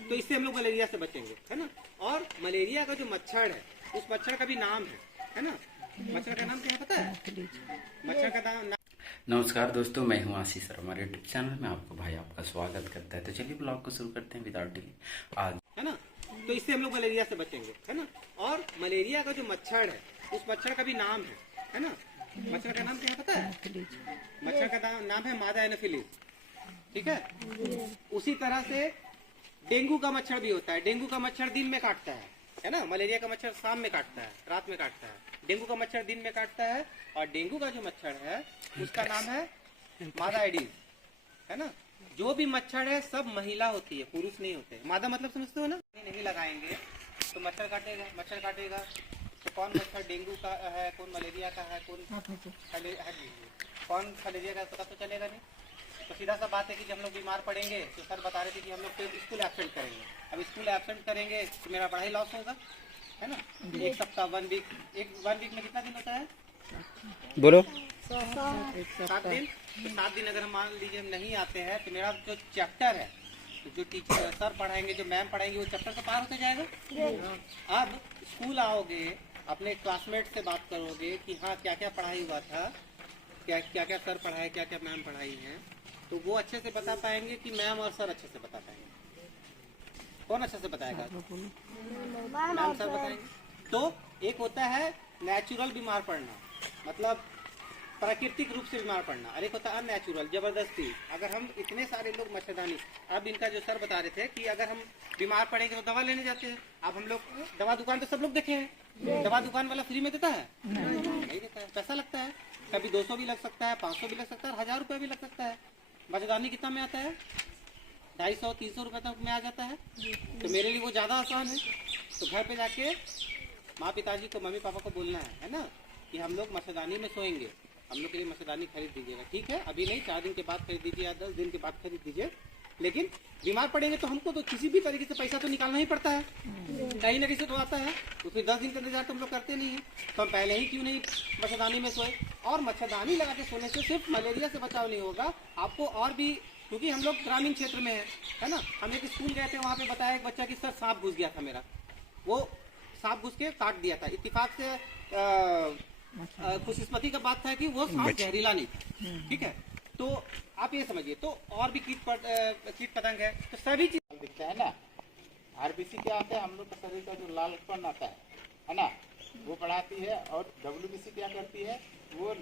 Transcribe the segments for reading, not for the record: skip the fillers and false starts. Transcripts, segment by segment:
तो इससे हम लोग मलेरिया से बचेंगे, है ना। और मलेरिया का जो मच्छर है, उस मच्छर का भी नाम है ना। मच्छर का नाम क्या है पता है? मच्छर का नाम। नमस्कार दोस्तों, मैं हूं आशीष सर। हमारे यूट्यूब चैनल में आपको भाई आपका स्वागत करता है। तो चलिए ब्लॉग को शुरू करते हैं विदाउट डिले आज, है ना। तो इससे हम लोग मलेरिया से बचेंगे, है ना। और मलेरिया का जो मच्छर है, उस मच्छर का भी नाम है ना। मच्छर का नाम क्या है पता है? मच्छर का नाम है मादा एनोफिलीज, ठीक है। उसी तरह से डेंगू का मच्छर भी होता है। डेंगू का मच्छर दिन में काटता है ना। मलेरिया का मच्छर शाम में काटता है, रात में काटता है। डेंगू का मच्छर दिन में काटता है। और डेंगू का जो मच्छर है उसका नाम है मादा एडीज, है ना। जो भी मच्छर है सब महिला होती है, पुरुष नहीं होते। मादा मतलब समझते हो ना। नहीं लगाएंगे तो मच्छर काटेगा। तो कौन मच्छर डेंगू का है, कौन मलेरिया का है, कौन फलेरिया का पता तो चलेगा नहीं। तो सीधा सा बात है कि जब हम लोग बीमार पड़ेंगे तो सर बता रहे थे कि हम लोग फिर स्कूल एब्सेंट करेंगे। अब स्कूल एब्सेंट करेंगे तो मेरा पढ़ाई लॉस होगा, है ना। एक सप्ताह, 1 वीक, वन वीक में कितना दिन होता है बोलो 7 दिन। तो 7 दिन अगर हम मान लीजिए हम नहीं आते हैं तो मेरा जो चैप्टर है, तो जो टीचर सर पढ़ाएंगे, जो मैम पढ़ाएंगे, वो चैप्टर तो पार होते जाएगा। अब स्कूल आओगे, अपने क्लासमेट से बात करोगे कि हाँ क्या क्या पढ़ाई हुआ था, क्या क्या सर पढ़ाए, क्या क्या मैम पढ़ाई है, तो वो अच्छे से बता पाएंगे कि मैम और सर अच्छे से बता पाएंगे। कौन अच्छे से बताएगा? मैम सर बताएंगे। तो एक होता है नेचुरल बीमार पड़ना, मतलब प्राकृतिक रूप से बीमार पड़ना, और एक होता है अननेचुरल, जबरदस्ती। अगर हम इतने सारे लोग मच्छरदानी, अब इनका जो सर बता रहे थे कि अगर हम बीमार पड़ेंगे तो दवा लेने जाते हैं। अब हम लोग दवा दुकान तो सब लोग देखे हैं, दवा दुकान वाला फ्री में देता है? नहीं देता है, पैसा लगता है। कभी 200 भी लग सकता है, 500 भी लग सकता है, 1000 रुपया भी लग सकता है। मच्छरदानी कितना में आता है? 250-300 रुपये तक में आ जाता है। तो मेरे लिए वो ज़्यादा आसान है। तो घर पे जाके माँ पिताजी को, मम्मी पापा को बोलना है ना, कि हम लोग मच्छरदानी में सोएंगे, हम लोग के लिए मच्छरदानी खरीद दीजिएगा। ठीक है, अभी नहीं, 4 दिन के बाद खरीद दीजिए या 10 दिन के बाद खरीद दीजिए। लेकिन बीमार पड़ेंगे तो हमको तो किसी भी तरीके से पैसा तो निकालना ही पड़ता है, कहीं ना कहीं से तो आता है। तो फिर 10 दिन का इंतजार तो हम लोग करते नहीं है। तो हम पहले ही क्यों नहीं मच्छरदानी में सोए। और मच्छरदानी लगा के सोने से सिर्फ मलेरिया से बचाव नहीं होगा, आपको और भी, क्योंकि हम लोग ग्रामीण क्षेत्र में है ना। हम एक स्कूल गए थे, वहाँ पे बताया एक बच्चा कि सर सांप घुस गया था मेरा, वो सांप घुस के काट दिया था। इत्तेफाक से खुशकिस्मती का बात था कि वो सांप जहरीला नहीं था, ठीक है। तो आप ये समझिए, तो और भी कीट पतंग है, तो सभी चीज दिखता है ना। आरबीसी क्या आता है, हम लोग का शरीर का जो लालपन आता है ना, वो बढ़ाती है। और डब्ल्यूबीसी क्या करती है, वो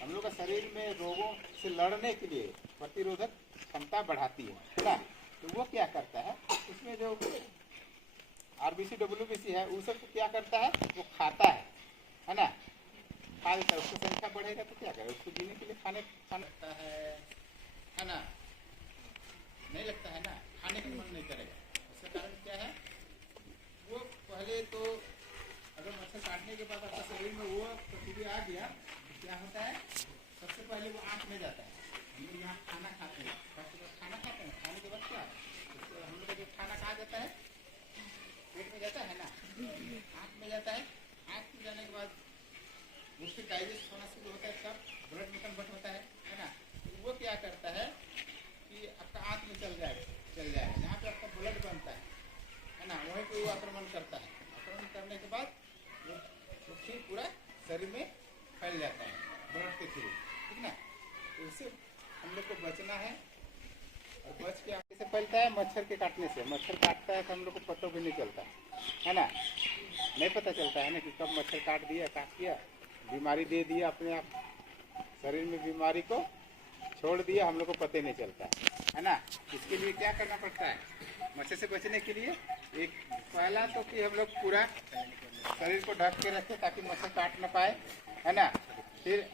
हम लोग का शरीर में रोगों से लड़ने के लिए प्रतिरोधक क्षमता बढ़ाती है ना। तो वो क्या करता है, उसमें जो आरबीसी डब्ल्यूबीसी है, वो सब क्या करता है, वो खाता है ना। खा लेता है, उसकी संख्या बढ़ेगा तो क्या करेगा, उसको जीने के लिए खाने लगता है ना, नहीं लगता है ना, खाने का मन नहीं करेगा। उसका कारण क्या है, वो पहले तो अगर मच्छर काटने के बाद आपका शरीर में वो प्रतिक्रिया आ गया, तो क्या होता है, सबसे पहले वो आँख में जाता है। हम लोग यहाँ खाना खाते हैं, खाना खाते हैं, खाने के बाद क्या हम लोग का जो खाना खा जाता है, पेट में जाता है ना, आँख में जाता है। आँख में जाने के बाद उससे डाइजेस्ट होना शुरू होता है, तब ब्लड में कन्वर्ट होता है ना। तो वो क्या करता है कि आपका आँख में चल जाएगा, जहाँ पे आपका ब्लड बनता है ना, वहीं पे वो आक्रमण करता है। आक्रमण करने के बाद वो फिर पूरा शरीर में फैल जाता है ब्लड के थ्रू, ठीक ना। तो उससे हम लोग को बचना है। और बच के आगे से फैलता है मच्छर के काटने से। मच्छर काटता है तो हम लोग को पता भी नहीं चलता है ना, नहीं पता चलता है ना कि कब मच्छर काट दिया, बीमारी दे दिया, अपने आप शरीर में बीमारी को छोड़ दिया, हम लोग को पता नहीं चलता है ना। इसके लिए क्या करना पड़ता है, मच्छर से बचने के लिए एक पहला तो कि हम लोग पूरा शरीर को ढक के रखें ताकि मच्छर काट ना पाए, है ना। फिर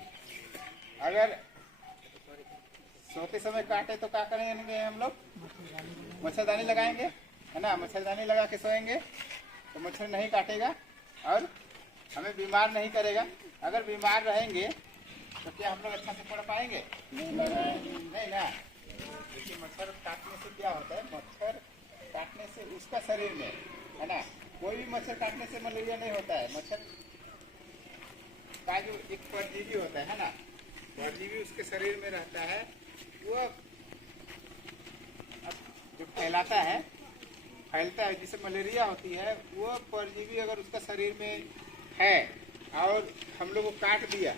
अगर सोते समय काटे तो क्या करेंगे, हम लोग मच्छरदानी लगाएंगे, है ना। मच्छरदानी लगा के सोएंगे तो मच्छर नहीं काटेगा और हमें बीमार नहीं करेगा। अगर बीमार रहेंगे तो क्या हम लोग अच्छा से पढ़ पाएंगे? नहीं ना। देखिए मच्छर काटने से क्या होता है, मच्छर काटने से उसका शरीर में, है ना, कोई भी मच्छर काटने से मलेरिया नहीं होता है। मच्छर का जो एक परजीवी होता है ना, परजीवी उसके शरीर में रहता है, वो जो फैलाता है फैलता है, जिसे मलेरिया होती है, वो परजीवी अगर उसका शरीर में है और हम लोग को काट दिया